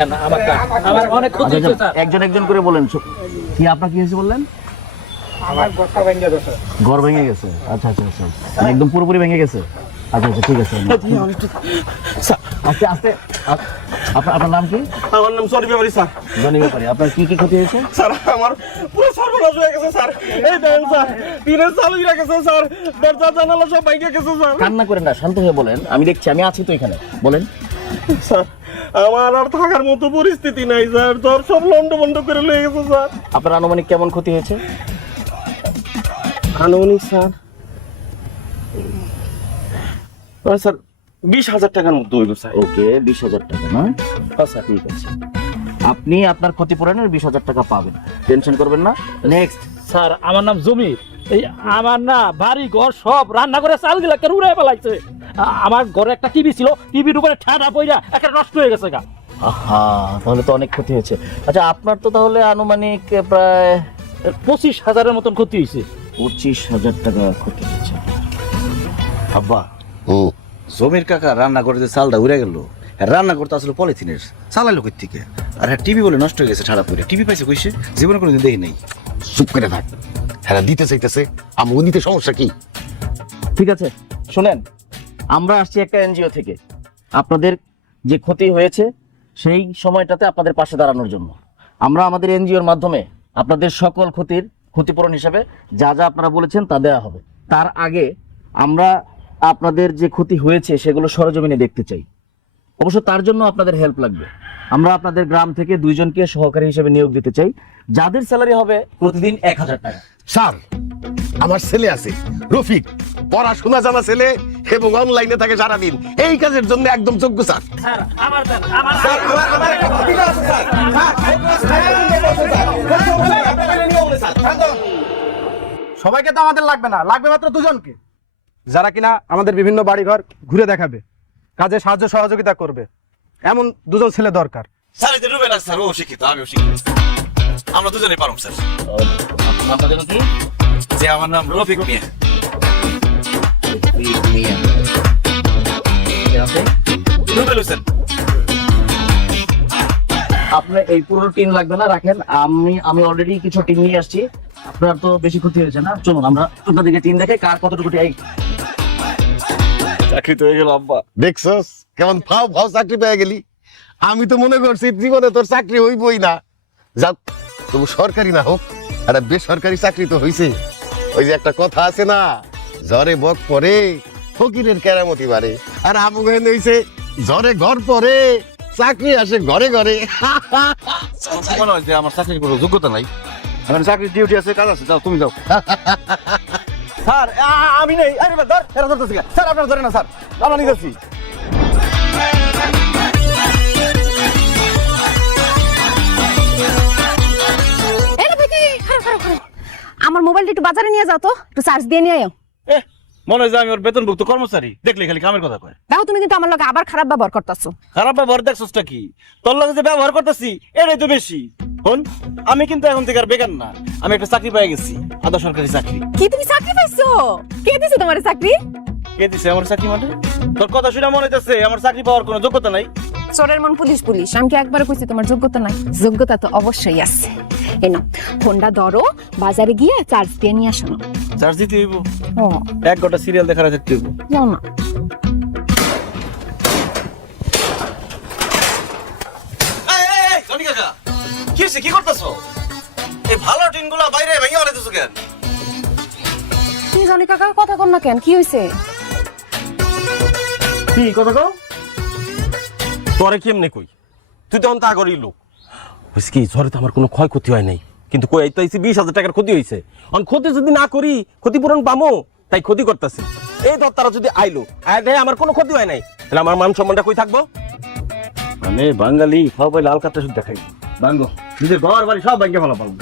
আমার অনেক ক্ষতি হয়েছে স্যার। একজন একজন করে বলেন কি আপনার কি হয়েছে বললেন? আমার ঘরটা ভেঙে গেছে। ঘর ভেঙে গেছে? আচ্ছা আচ্ছা আচ্ছা, মানে একদম পুরোপুরি ভেঙে গেছে? আচ্ছা আচ্ছা ঠিক আছে। আস্তে আস্তে। আপনার নাম কি? আমার নাম সরি ব্যাপারী স্যার। জনি ব্যাপারী, আপনার কি কি ক্ষতি হয়েছে? স্যার আমার পুরো সর্বনাশ হয়ে গেছে স্যার। এই দেখেন স্যার, টিনের চাল উড়ে গেছে স্যার, দরজা জানালা সব ভেঙে গেছে স্যার। কান্না করেন না, শান্ত হয়ে বলেন, আমি দেখছি, আমি আছি তো এখানে, বলেন। স্যার আমার আর থাকার মতো পরিস্থিতি নাই স্যার, তোর সব লন্ডভন্ড করে লয়ে গেছে স্যার। আপনার আনুমানিক কেমন ক্ষতি হয়েছে? আনুমানিক স্যার স্যার 20,000 টাকার মতো হইল স্যার। ওকে, 20,000 টাকা না? আচ্ছা ঠিক আছে, আপনি আপনার ক্ষতিপূরণের 20,000 টাকা পাবেন, টেনশন করবেন না। নেক্সট। স্যার আমার নাম জমির। এই আমার না বাড়ি ঘর সব রান্না করে চালগুলা কেন উড়াই ফেলাইছে। আমার ঘরে একটা টিভি ছিল, টিভির উপরে ঠাডা পইরা একটা নষ্ট হয়ে গেছে গা। আহা, তাহলে তো অনেক ক্ষতি হয়েছে। আচ্ছা আপনার তো তাহলে আনুমানিক প্রায় 25,000-এর মতন ক্ষতি হয়েছে। 25,000 টাকা ক্ষতি হয়েছে। আব্বা জমির কাকা রান্না করে যে চালটা উড়ে গেল, রান্না করতে আসলে পলিথিনের চালাইলো কই থেকে? আর হ্যাঁ টিভি বলে নষ্ট হয়ে গেছে ছাড়া পড়ে। টিভি পাইছে কইছে, জীবনে কোনোদিন দেখি নাই। চুপ করে থাক, হ্যাঁ দিতে চাইতেছে, আমগো নিতে সমস্যা কি? ঠিক আছে শুনেন, আমরা আসছি একটা এনজিও থেকে, আপনাদের যে ক্ষতি হয়েছে সেই সময়টাতে আপনাদের পাশে দাঁড়ানোর জন্য। আমরা আমাদের এনজিওর মাধ্যমে আপনাদের সকল ক্ষতির ক্ষতিপূরণ হিসেবে যা যা আপনারা বলেছেন তা দেওয়া হবে। তার আগে আমরা আপনাদের যে ক্ষতি হয়েছে সেগুলো সরেজমিনে দেখতে চাই। অবশ্য তার জন্য আপনাদের হেল্প লাগবে। আমরা আপনাদের গ্রাম থেকে 2 জনকে সহকারী হিসেবে নিয়োগ দিতে চাই, যাদের স্যালারি হবে প্রতিদিন 1,000 টাকা। স্যার আমার ছেলে আছে রফিক, পড়াশোনা জানা ছেলে এবং অনলাইনে থাকে সারাদিন, এই কাজের জন্য একদম যোগ্য স্যার। স্যার আমার দেন, আমার সবাইকে তো আমাদের লাগবে না, লাগবে মাত্র 2 জনকে, যারা কিনা আমাদের বিভিন্ন বাড়িঘর ঘুরে দেখাবে, কাজে সাহায্য সহযোগিতা করবে, এমন 2 জন ছেলে দরকার। স্যার এই যে রুবেল আছে স্যার, ও শিক্ষিত, আমিও শিক্ষিত, আমরা দুজনেই পারব স্যার। আপনাদের কি? যে আমার নাম রফিক মিয়া। রুবেল হোসেন। আপনার এই পুরো টিম লাগবে না, রাখেন। আমি অলরেডি কিছু টিম নিয়ে আসছি। আপনার তো বেশি ক্ষতি হয়েছে না, চলুন আমরা আপনাদেরকে টিম দেখে কার কতটুকু চাকরি তো হয়ে গেল আব্বা। দেখছস কেমন ফাও ফাও চাকরি পেয়ে গেলি? আমি তো মনে করছি জীবনে তোর চাকরি হইবই না। যাক, তবু সরকারি না হোক, একটা বেসরকারি চাকরি তো হইছে। ওই যে একটা কথা আছে না, ঝড়ে বক পরে ফকিরের কেরামতি বাড়ে, আর আমগো হেন হইছে ঝড়ে ঘর পরে চাকরি আসে ঘরে ঘরে। মনে হয় যে আমার চাকরির কোনো যোগ্যতা নাই, আমার চাকরির ডিউটি আছে, কাজ আছে, যাও তুমি যাও। স্যার আমি নেই, আরে ধর, এরা ধরতেছি না স্যার, আপনারা ধরেন না স্যার, আমরা নিতেছি। আমার মোবাইলটা একটু বাজারে নিয়ে যাও তো, একটু চার্জ দিয়ে নিয়ে আয়ো। মনে হয় যে আমি ওর বেতনভুক্ত কর্মচারী, দেখলে খালি কামের কথা কয়। দেখো তুমি কিন্তু আমার লগে আবার খারাপ ব্যবহার করতেছো। খারাপ ব্যবহার দেখছসটা কি? তোর লগে যে ব্যবহার করতেছি এটাই তো বেশি। হন, আমি কিন্তু এখন থেকে আর বেকার না, আমি একটা চাকরি পেয়ে গেছি, আধা সরকারি চাকরি। কি তুমি চাকরি পাইছো? কে দিছে তোমার চাকরি? কে দিছে আমার চাকরি? মানে তোর কথা শুনে মনে হইতেছে আমার চাকরি পাওয়ার কোনো যোগ্যতা নাই। চোরের মন পুলিশ পুলিশ, আমি কি একবার কইছি তোমার যোগ্যতা নাই? যোগ্যতা তো অবশ্যই আছে। এই নাও ফোনটা ধরো, বাজারে গিয়ে চার্জ দিয়ে নিয়ে আসো। চার্জ দিতে হইব? ও 1 ঘন্টা সিরিয়াল দেখা রাখতে হইব। যাও না। কি হইছে, কি করতেছো? এই ভালো টিনগুলা বাইরে ভেঙে ফেলাইতেছো কেন? কি জানি কাকা, কথা কর না কেন, কি হইছে? কি কথা কও? তোরে কেমনে কই? তুই তো তা করি লোক বুঝছি কি, ঝড়ে তো আমার কোনো ক্ষয়ক্ষতি হয় নাই, কিন্তু কই এই তো 20,000 টাকার ক্ষতি হইছে। অন ক্ষতি যদি না করি ক্ষতিপূরণ পামো, তাই ক্ষতি করতেছে। এই ধর তারা যদি আইলো আয় দেয় আমার কোনো ক্ষতি হয় নাই, তাহলে আমার মান সম্মানটা কই থাকবো? মানে বাঙালি সবাই লাল কাটটা শুধু দেখাই, বাঙ্গো নিজের ঘর বাড়ি সব ব্যাংকে ভালো পাবো।